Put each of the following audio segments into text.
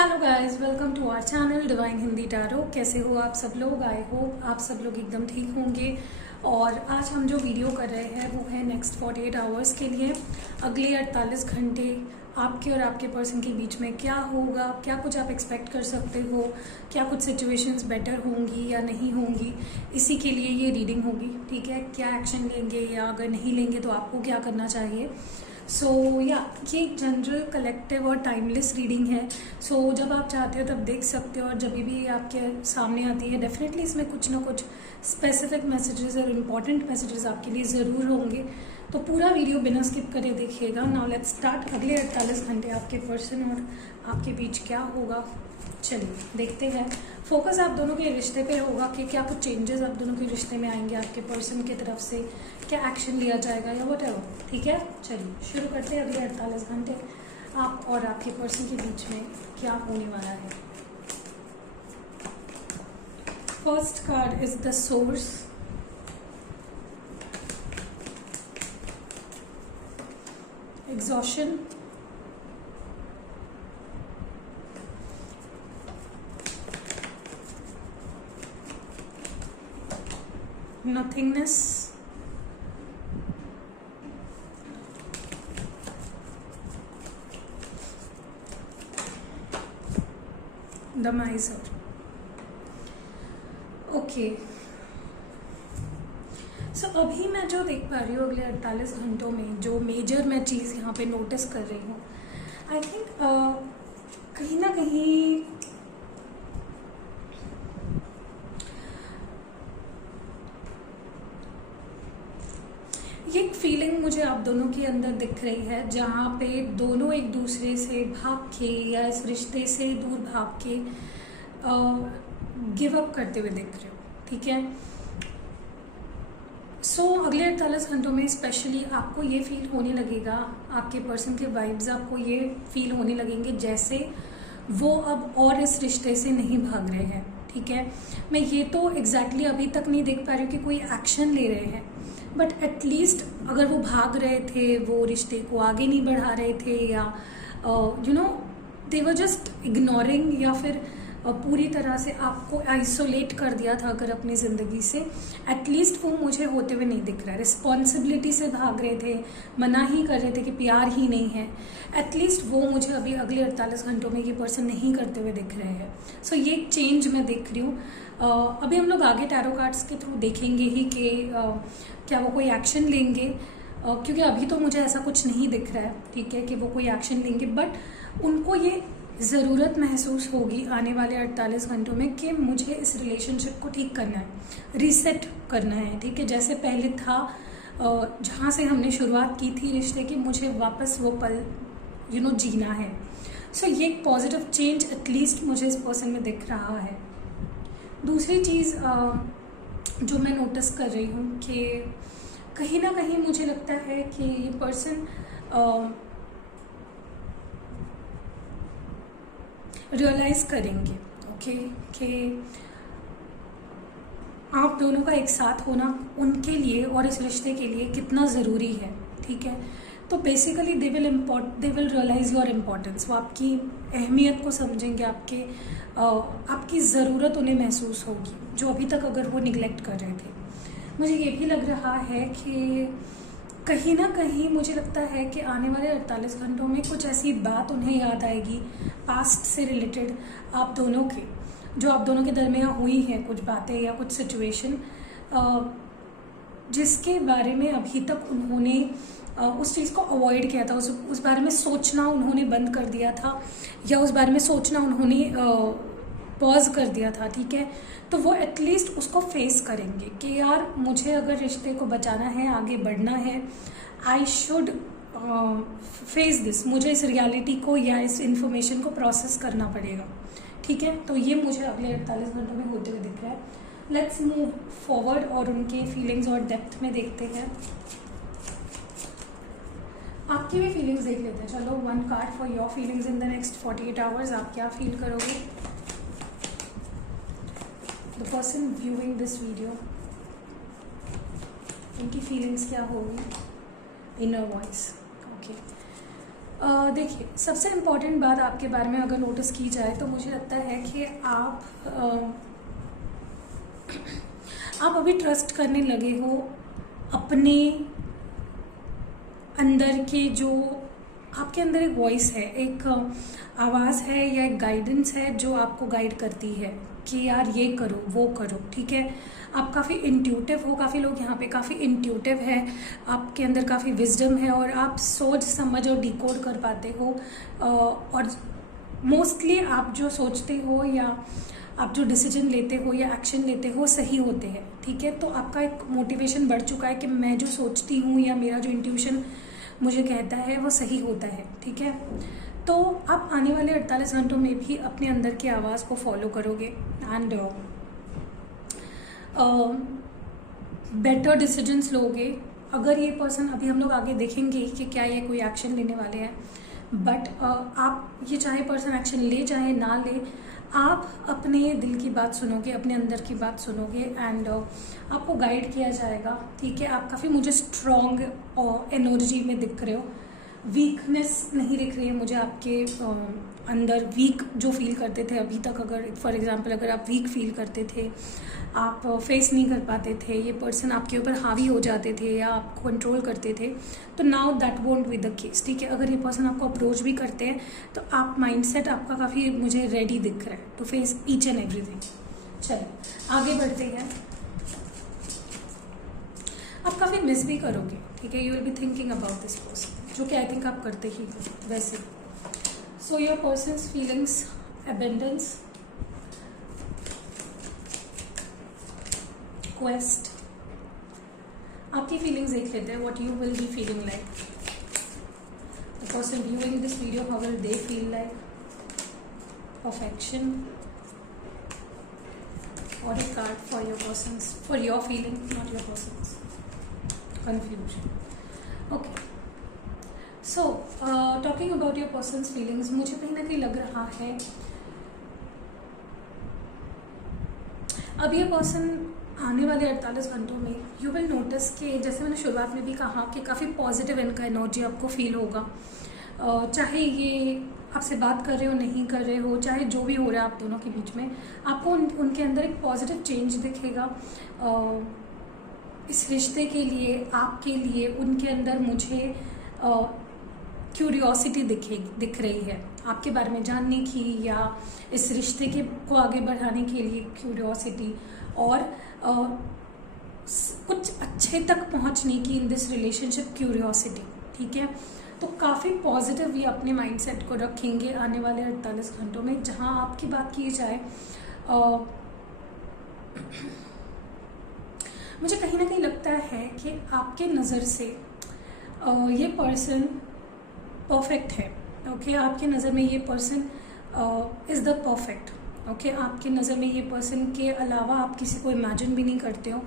Hello guys, welcome to our channel divine Hindi tarot. कैसे हो आप सब लोग? आई होप आप सब लोग एकदम ठीक होंगे। और आज हम जो वीडियो कर रहे हैं वो है नेक्स्ट 48 आवर्स के लिए। अगले 48 घंटे आपके और आपके पर्सन के बीच में क्या होगा, क्या कुछ आप एक्सपेक्ट कर सकते हो, क्या कुछ सिचुएशंस बेटर होंगी या नहीं होंगी, इसी के लिए ये रीडिंग होगी। ठीक है, क्या एक्शन लेंगे या अगर नहीं लेंगे तो आपको क्या करना चाहिए। ये एक जनरल कलेक्टिव और टाइमलेस रीडिंग है। जब आप चाहते हो तब देख सकते हो, और जब भी आपके सामने आती है डेफिनेटली इसमें कुछ ना कुछ स्पेसिफिक मैसेजेस और इम्पॉर्टेंट मैसेजेस आपके लिए ज़रूर होंगे। तो पूरा वीडियो बिना स्किप करे देखिएगा। Now let's start. अगले 48 घंटे आपके पर्सन और आपके बीच क्या होगा, चलिए देखते हैं। फोकस आप दोनों के रिश्ते पे होगा कि क्या कुछ चेंजेस आप दोनों के रिश्ते में आएंगे आपके पर्सन की तरफ से, क्या एक्शन लिया जाएगा या व्हाटएवर। ठीक है, चलिए शुरू करते हैं। अगले 48 घंटे आप और आपके पर्सन के बीच में क्या होने वाला है। First card is the source, exhaustion, nothingness, the miser. Okay, अभी मैं जो देख पा रही हूँ अगले 48 घंटों में जो मेजर मैं चीज़ यहाँ पे नोटिस कर रही हूँ, आई थिंक कहीं ना कहीं ये एक फीलिंग मुझे आप दोनों के अंदर दिख रही है जहाँ पे दोनों एक दूसरे से भाग के या इस रिश्ते से दूर भाग के गिव अप करते हुए दिख रहे हो। ठीक है, अगले 48 घंटों में स्पेशली आपको ये फील होने लगेगा, आपके पर्सन के वाइब्स आपको ये फील होने लगेंगे जैसे वो अब और इस रिश्ते से नहीं भाग रहे हैं। ठीक है, मैं ये तो एग्जैक्टली अभी तक नहीं देख पा रही हूँ कि कोई एक्शन ले रहे हैं, बट एटलीस्ट अगर वो भाग रहे थे, वो रिश्ते को आगे नहीं बढ़ा रहे थे, या दे वर जस्ट इग्नोरिंग, या फिर पूरी तरह से आपको आइसोलेट कर दिया था अगर अपनी ज़िंदगी से, एटलीस्ट वो मुझे होते हुए नहीं दिख रहा है। रिस्पॉन्सिबिलिटी से भाग रहे थे, मना ही कर रहे थे कि प्यार ही नहीं है, एटलीस्ट वो मुझे अभी अगले 48 घंटों में ये पर्सन नहीं करते हुए दिख रहे हैं। ये एक चेंज मैं देख रही हूँ। अभी हम लोग आगे टैरो कार्ड्स के थ्रू देखेंगे ही कि क्या वो कोई एक्शन लेंगे, क्योंकि अभी तो मुझे ऐसा कुछ नहीं दिख रहा है। ठीक है, कि वो कोई एक्शन लेंगे, बट उनको ये ज़रूरत महसूस होगी आने वाले 48 घंटों में कि मुझे इस रिलेशनशिप को ठीक करना है, रीसेट करना है। ठीक है, जैसे पहले था, जहाँ से हमने शुरुआत की थी रिश्ते की, मुझे वापस वो पल जीना है। ये एक पॉजिटिव चेंज एटलीस्ट मुझे इस पर्सन में दिख रहा है। दूसरी चीज़ जो मैं नोटिस कर रही हूँ कि कहीं ना कहीं मुझे लगता है कि ये पर्सन रियलाइज़ करेंगे, ओके, कि आप दोनों का एक साथ होना उनके लिए और इस रिश्ते के लिए कितना ज़रूरी है। ठीक है, तो basically they will realise your importance. वो आपकी अहमियत को समझेंगे, आपकी ज़रूरत उन्हें महसूस होगी जो अभी तक अगर वो निगलेक्ट कर रहे थे। मुझे ये भी लग रहा है कि कहीं ना कहीं मुझे लगता है कि आने वाले 48 घंटों में कुछ ऐसी बात उन्हें याद आएगी पास्ट से रिलेटेड, आप दोनों के जो आप दोनों के दरमियान हुई हैं कुछ बातें या कुछ सिचुएशन, जिसके बारे में अभी तक उन्होंने उस चीज़ को अवॉइड किया था, उस बारे में सोचना उन्होंने बंद कर दिया था, या उस बारे में सोचना उन्होंने पॉज कर दिया था। ठीक है, तो वो एटलीस्ट उसको फेस करेंगे कि यार मुझे अगर रिश्ते को बचाना है, आगे बढ़ना है, आई शुड फेस दिस, मुझे इस रियलिटी को या इस इन्फॉर्मेशन को प्रोसेस करना पड़ेगा। ठीक है, तो ये मुझे अगले 48 घंटों में होते हुए दिख रहा है। लेट्स मूव फॉरवर्ड और उनके फीलिंग्स और डेप्थ में देखते हैं। आपकी भी फीलिंग्स देख लेते हैं। चलो, one card for your feelings in the next 48 hours. आप क्या फील करोगे? The person viewing this video, उनकी फीलिंग्स क्या होगी? Inner voice. ओके, देखिए, सबसे इम्पॉर्टेंट बात आपके बारे में अगर नोटिस की जाए तो मुझे लगता है कि आप अभी ट्रस्ट करने लगे हो अपने अंदर के जो आपके अंदर एक वॉइस है, एक आवाज़ है या एक गाइडेंस है जो आपको गाइड करती है कि यार ये करो वो करो, ठीक है। आप काफ़ी इंट्यूटिव हो, काफ़ी लोग यहाँ पे काफ़ी इंट्यूटिव है, आपके अंदर काफ़ी विजडम है और आप सोच समझ और डिकोड कर पाते हो। और मोस्टली आप जो सोचते हो या आप जो डिसीजन लेते हो या एक्शन लेते हो सही होते हैं, ठीक है। तो आपका एक मोटिवेशन बढ़ चुका है कि मैं जो सोचती हूँ या मेरा जो इंट्यूशन मुझे कहता है वो सही होता है, ठीक है। तो आप आने वाले 48 घंटों में भी अपने अंदर की आवाज़ को फॉलो करोगे एंड बेटर डिसीजंस लोगे। अगर ये पर्सन, अभी हम लोग आगे देखेंगे कि क्या ये कोई एक्शन लेने वाले हैं, बट आप ये चाहे पर्सन एक्शन ले चाहे ना ले, आप अपने दिल की बात सुनोगे, अपने अंदर की बात सुनोगे एंड आपको गाइड किया जाएगा, ठीक है। आप काफ़ी मुझे स्ट्रॉन्ग और एनर्जी में दिख रहे हो, वीकनेस नहीं दिख रही है मुझे आपके अंदर। वीक जो फील करते थे अभी तक, अगर फॉर एग्जांपल अगर आप वीक फील करते थे, आप फेस नहीं कर पाते थे, ये पर्सन आपके ऊपर हावी हो जाते थे या आपको कंट्रोल करते थे, तो now that won't be the case, ठीक है। अगर ये पर्सन आपको अप्रोच भी करते हैं तो आप माइंडसेट आपका काफ़ी मुझे रेडी दिख रहा है to face each and everything. चलिए आगे बढ़ते हैं। आप काफ़ी मिस भी करोगे, ठीक है। You will be thinking about this person, जो कि आई थिंक आप करते ही हो वैसे। So your person's feelings, abundance, quest. आपकी फीलिंग्स देख लेते हैं, what you will be feeling like. The person viewing this video, how will they feel like. Perfection और a card for your persons, for your feeling, not your persons. Confusion. Okay. So, talking about your person's feelings, मुझे कहीं ना कहीं लग रहा है अब ये पर्सन आने वाले 48 घंटों में यू विल नोटिस कि जैसे मैंने शुरुआत में भी कहा कि काफ़ी पॉजिटिव इनका एनर्जी आपको फील होगा। चाहे ये आपसे बात कर रहे हो नहीं कर रहे हो, चाहे जो भी हो रहा है आप दोनों के बीच में, आपको उनके अंदर एक पॉजिटिव चेंज दिखेगा। इस रिश्ते के लिए, आपके लिए उनके अंदर मुझे क्यूरियोसिटी दिख रही है आपके बारे में जानने की, या इस रिश्ते के को आगे बढ़ाने के लिए क्यूरियोसिटी और कुछ अच्छे तक पहुंचने की इन दिस रिलेशनशिप क्यूरियोसिटी, ठीक है। तो काफ़ी पॉजिटिव ये अपने माइंडसेट को रखेंगे आने वाले 48 घंटों में। जहां आपकी बात की जाए, मुझे कहीं ना कहीं लगता है कि आपके नज़र से ये पर्सन परफेक्ट है, ओके। आपके नज़र में ये person is the perfect, okay. आपके नज़र में ये पर्सन के अलावा आप किसी को इमेजिन भी नहीं करते हो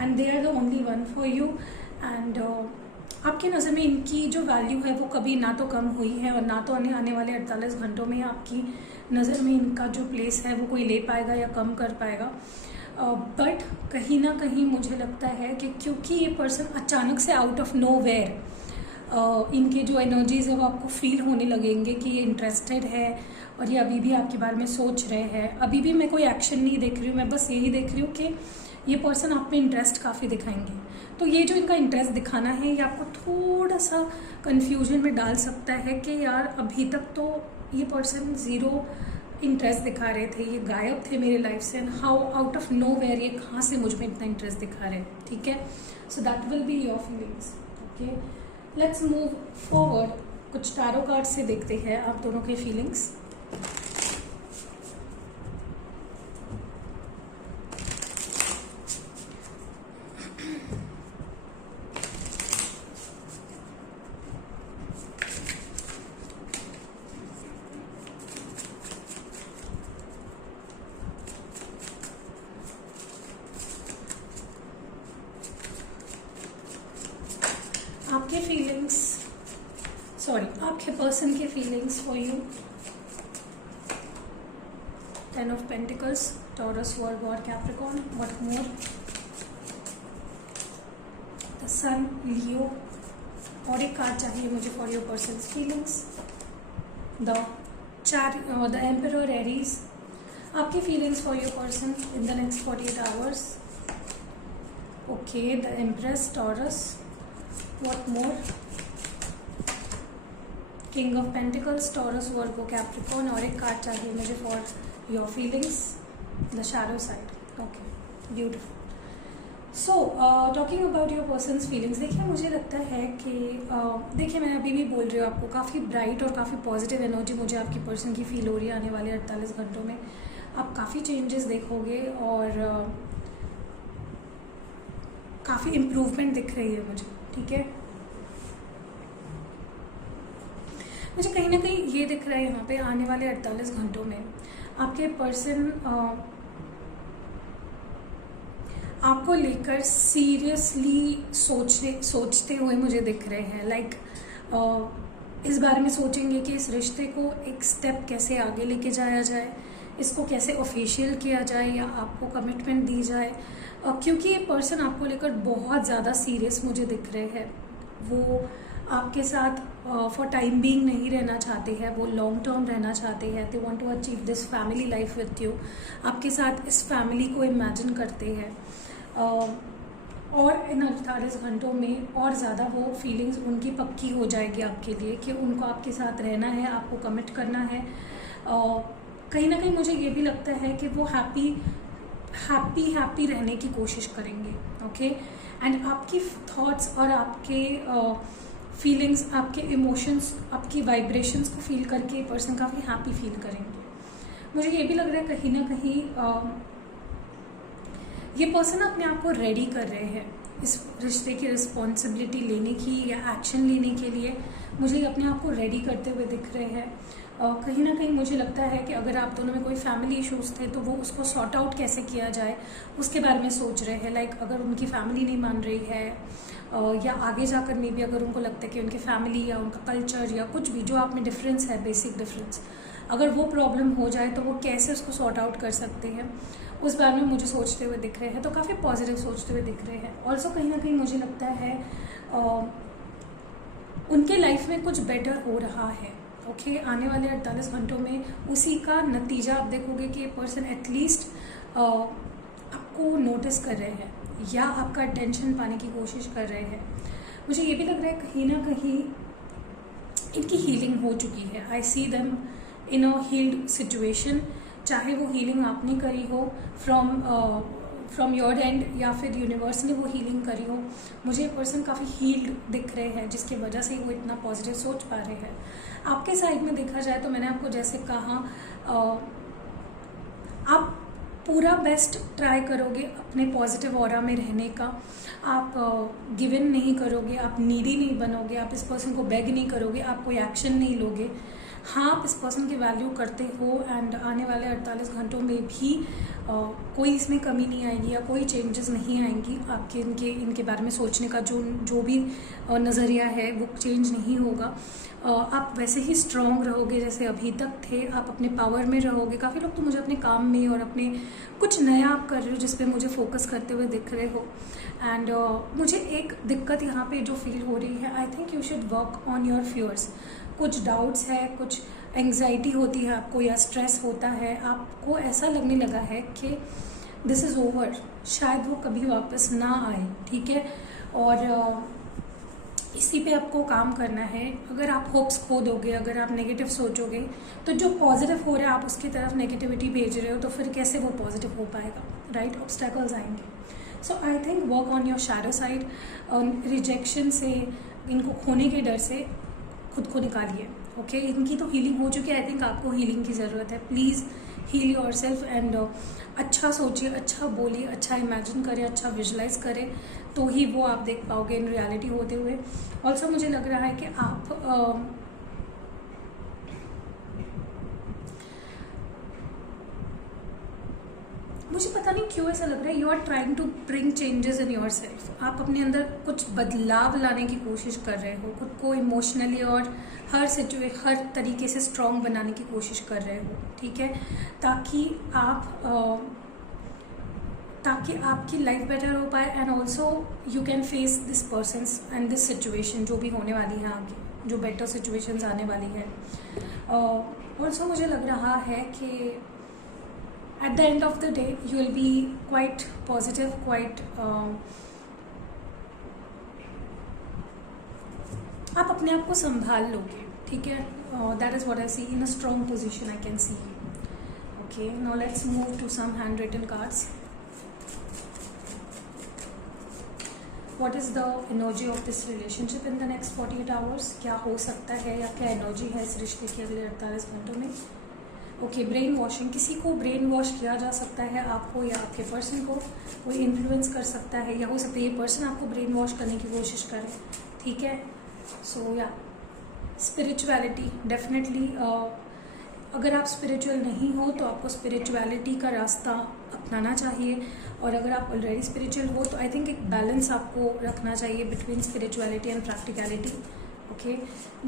and they are the only one for you. And आपके नज़र में इनकी जो वैल्यू है वो कभी ना तो कम हुई है और ना तो आने वाले 48 घंटों में आपकी नज़र में इनका जो प्लेस है वो कोई ले पाएगा या कम कर पाएगा। बट कहीं ना कहीं मुझे लगता है कि क्योंकि ये पर्सन अचानक से आउट ऑफ नो वेयर इनके जो एनर्जीज़ है वो आपको फील होने लगेंगे कि ये इंटरेस्टेड है और ये अभी भी आपके बारे में सोच रहे हैं। अभी भी मैं कोई एक्शन नहीं देख रही हूँ, मैं बस यही देख रही हूँ कि ये पर्सन आप में इंटरेस्ट काफ़ी दिखाएंगे। तो ये जो इनका इंटरेस्ट दिखाना है ये आपको थोड़ा सा कन्फ्यूजन में डाल सकता है कि यार अभी तक तो ये पर्सन ज़ीरो इंटरेस्ट दिखा रहे थे, ये गायब थे मेरे लाइफ से, and how out of nowhere ये कहाँ से मुझ में इतना इंटरेस्ट दिखा रहे हैं, ठीक है। So that will be your feelings, okay. Let's move forward. कुछ टैरो कार्ड से देखते हैं आप दोनों के फीलिंग्स। आपके फीलिंग्स, सॉरी आपके पर्सन के feelings for you. 10 of Pentacles, Taurus, Virgo और Capricorn. What more? The Sun, Leo, और एक कार्ड चाहिए मुझे for your person's feelings. The emperor Aries, आपकी feelings for your person in the next 48 hours. Okay, the empress Taurus, what more? King of pentacles, Taurus, Virgo, Capricorn, और एक card चाहिए मुझे for your feelings, the shadow side. Okay, beautiful. So talking about your person's feelings, देखिए मुझे लगता है कि देखिए मैं अभी भी बोल रही हूँ आपको, काफ़ी ब्राइट और काफ़ी पॉजिटिव एनर्जी मुझे आपकी पर्सन की फील हो रही है। आने वाले 48 घंटों में आप काफ़ी चेंजेस देखोगे और काफ़ी इम्प्रूवमेंट दिख रही है मुझे, ठीक है। मुझे कहीं ना कहीं ये दिख रहा है यहाँ पे आने वाले 48 घंटों में आपके पर्सन आपको लेकर सीरियसली सोचते हुए मुझे दिख रहे हैं। लाइक इस बारे में सोचेंगे कि इस रिश्ते को एक स्टेप कैसे आगे लेके जाया जाए, इसको कैसे ऑफिशियल किया जाए या आपको कमिटमेंट दी जाए, क्योंकि ये पर्सन आपको लेकर बहुत ज़्यादा सीरियस मुझे दिख रहे हैं। वो आपके साथ फॉर टाइम बीइंग नहीं रहना चाहते हैं, वो लॉन्ग टर्म रहना चाहते हैं। They want to achieve this family life with you, आपके साथ इस फैमिली को इमेजिन करते हैं। और इन 48 घंटों में और ज़्यादा वो फीलिंग्स उनकी पक्की हो जाएगी आपके लिए कि उनको आपके साथ रहना है, आपको कमिट करना है। कहीं ना कहीं मुझे ये भी लगता है कि वो हैप्पी रहने की कोशिश करेंगे। ओके, एंड आपकी थॉट्स और आपके फीलिंग्स, आपके इमोशंस, आपकी वाइब्रेशंस को फील करके पर्सन काफ़ी हैप्पी फील करेंगे। मुझे ये भी लग रहा है कहीं ना कहीं ये पर्सन अपने आप को रेडी कर रहे हैं इस रिश्ते की रिस्पॉन्सिबिलिटी लेने की या एक्शन लेने के लिए। मुझे अपने आप को रेडी करते हुए दिख रहे हैं। कहीं ना कहीं मुझे लगता है कि अगर आप दोनों में कोई फैमिली इश्यूज थे तो वो उसको सॉर्ट आउट कैसे किया जाए उसके बारे में सोच रहे हैं। लाइक अगर उनकी फैमिली नहीं मान रही है या आगे जाकर में भी अगर उनको लगता है कि उनकी फैमिली या उनका कल्चर या कुछ भी जो आप में डिफरेंस है, बेसिक डिफरेंस, अगर वो प्रॉब्लम हो जाए तो वो कैसे उसको सॉर्ट आउट कर सकते हैं, उस बारे में मुझे सोचते हुए दिख रहे हैं। तो काफ़ी पॉजिटिव सोचते हुए दिख रहे हैं। ऑल्सो कहीं ना कहीं मुझे लगता है उनके लाइफ में कुछ बेटर हो रहा है। ओके, आने वाले 48 घंटों में उसी का नतीजा आप देखोगे कि ये पर्सन एटलीस्ट आपको नोटिस कर रहे हैं या आपका अटेंशन पाने की कोशिश कर रहे हैं। मुझे ये भी लग रहा है कहीं ना कहीं इनकी हीलिंग हो चुकी है। I see them in a healed situation, चाहे वो हीलिंग आपने करी हो फ्रॉम योर एंड या फिर यूनिवर्स ने वो हीलिंग करी हो। मुझे ये पर्सन काफ़ी हील्ड दिख रहे हैं जिसकी वजह से वो इतना पॉजिटिव सोच पा रहे हैं। आपके साइड में देखा जाए तो मैंने आपको जैसे कहा आप पूरा बेस्ट ट्राई करोगे अपने पॉजिटिव ऑरा में रहने का। आप गिवन नहीं करोगे, आप नीडी नहीं बनोगे, आप इस पर्सन को बेग नहीं करोगे, आप कोई एक्शन नहीं लोगे। हाँ, आप इस पर्सन की वैल्यू करते हो एंड आने वाले 48 घंटों में भी कोई इसमें कमी नहीं आएगी या कोई चेंजेस नहीं आएंगी। आपके इनके बारे में सोचने का जो भी नज़रिया है वो चेंज नहीं होगा। आप वैसे ही स्ट्रॉन्ग रहोगे जैसे अभी तक थे। आप अपने पावर में रहोगे। काफ़ी लोग तो मुझे अपने काम में और अपने कुछ नया आप कर रहे हो जिस पे मुझे फोकस करते हुए दिख रहे हो। एंड मुझे एक दिक्कत यहाँ पे जो फील हो रही है, I think you should work on your fears. कुछ डाउट्स है, कुछ एंग्जाइटी होती है आपको या स्ट्रेस होता है, आपको ऐसा लगने लगा है कि दिस इज़ ओवर, शायद वो कभी वापस ना आए। ठीक है, और इसी पे आपको काम करना है। अगर आप होप्स खो दोगे, अगर आप नेगेटिव सोचोगे तो जो पॉजिटिव हो रहा है आप उसकी तरफ नेगेटिविटी भेज रहे हो, तो फिर कैसे वो पॉजिटिव हो पाएगा, राइट? ऑब्स्टेकल्स आएंगे। So I think work on your shadow side. Rejection से, इनको खोने के डर से खुद को निकालिए। ओके, इनकी तो हीलिंग हो चुकी है। आई थिंक आपको हीलिंग की ज़रूरत है। Please heal yourself and अच्छा सोचिए, अच्छा बोलिए, अच्छा इमेजिन करें, अच्छा विजुलाइज करें, तो ही वो आप देख पाओगे इन रियलिटी होते हुए। ऑल्सो मुझे लग रहा है कि आप मुझे पता नहीं क्यों ऐसा लग रहा है you are trying to bring changes in yourself. आप अपने अंदर कुछ बदलाव लाने की कोशिश कर रहे हो, खुद को इमोशनली और हर तरीके से स्ट्रॉन्ग बनाने की कोशिश कर रहे हो। ठीक है, ताकि आप ताकि आपकी लाइफ बेटर हो पाए and also you can face this persons and this situation जो भी होने वाली है आगे, जो बेटर सिचुएशंस आने वाली है। ऑल्सो मुझे लग रहा है कि at the end of the day you will be quite positive, quite आप अपने आप को संभाल लोगे, ठीक है। That is what I see in a strong position, I can see. Okay, now let's move to some handwritten cards. What is the energy of this relationship in the next 48 hours? क्या हो सकता है या क्या energy है इस रिश्ते के अगले 48 घंटों में? ओके, ब्रेन वॉशिंग, किसी को ब्रेन वॉश किया जा सकता है, आपको या आपके पर्सन को कोई इन्फ्लुएंस कर सकता है, या हो सकता है ये पर्सन आपको ब्रेन वॉश करने की कोशिश करे, ठीक है। सो या स्पिरिचुअलिटी डेफिनेटली, अगर आप स्पिरिचुअल नहीं हो तो आपको स्पिरिचुअलिटी का रास्ता अपनाना चाहिए, और अगर आप ऑलरेडी स्पिरिचुअल हो तो आई थिंक एक बैलेंस आपको रखना चाहिए between spirituality and practicality. Okay,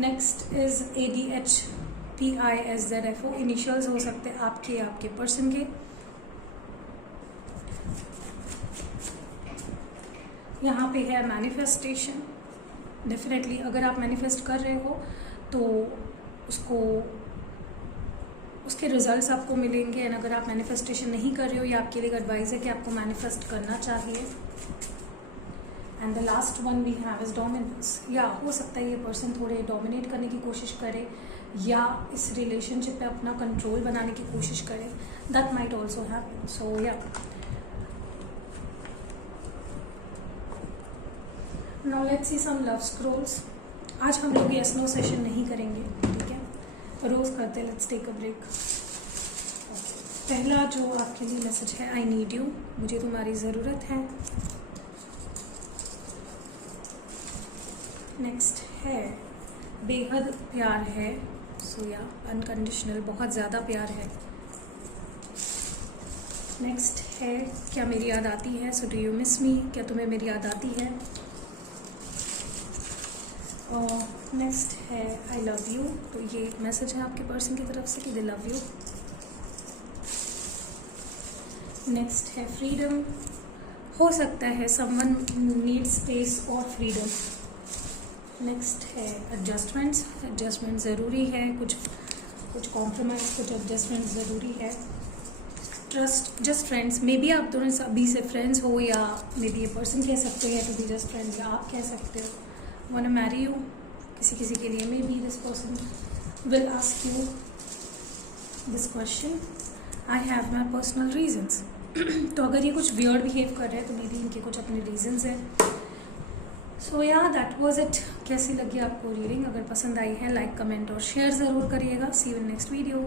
next is ADHPISZFO, initials हो सकते हैं आपके पर्सन के। यहाँ पे है मैनिफेस्टेशन, डेफिनेटली अगर आप मैनिफेस्ट कर रहे हो तो उसके रिजल्ट्स आपको मिलेंगे, एंड अगर आप मैनिफेस्टेशन नहीं कर रहे हो, ये आपके लिए एडवाइस है कि आपको मैनिफेस्ट करना चाहिए। And the last one we have is dominance, या हो सकता है ये पर्सन थोड़े डोमिनेट करने की कोशिश करे या इस रिलेशनशिप पे अपना कंट्रोल बनाने की कोशिश करे, that might also happen. So yeah now let's see some love scrolls. आज हम लोग यस नो सेशन नहीं करेंगे, ठीक है, रोज़ करते, लेट्स टेक अ ब्रेक। पहला जो आपके लिए मैसेज है, आई नीड यू, मुझे तुम्हारी ज़रूरत है। नेक्स्ट है बेहद प्यार है, सो या अनकंडीशनल, बहुत ज़्यादा प्यार है। नेक्स्ट है क्या मेरी याद आती है, सो डू यू मिस मी, क्या तुम्हें मेरी याद आती है। नेक्स्ट है आई लव यू, तो ये एक मैसेज है आपके पर्सन की तरफ से कि दे लव यू। नेक्स्ट है फ्रीडम, हो सकता है समवन नीड स्पेस और फ्रीडम। नेक्स्ट है एडजस्टमेंट्स, एडजस्टमेंट ज़रूरी है, कुछ कॉम्प्रोमाइज़, कुछ एडजस्टमेंट ज़रूरी है। Trust, just friends, may be आप दोनों अभी से फ्रेंड्स हो, या मे बी ये पर्सन कह सकते हैं टू बी जस्ट फ्रेंड्स, या आप कह सकते हो वांट टू मैरी यू, किसी के लिए maybe this person will ask you this question, I have my personal reasons. तो अगर ये कुछ वियर्ड बिहेव कर रहे हैं तो मे बी इनके कुछ अपने रीजन्स हैं। सो या दैट वाज इट। कैसी लगी आपको रीडिंग? अगर पसंद आई है लाइक कमेंट और शेयर ज़रूर करिएगा। सी यू इन नेक्स्ट वीडियो।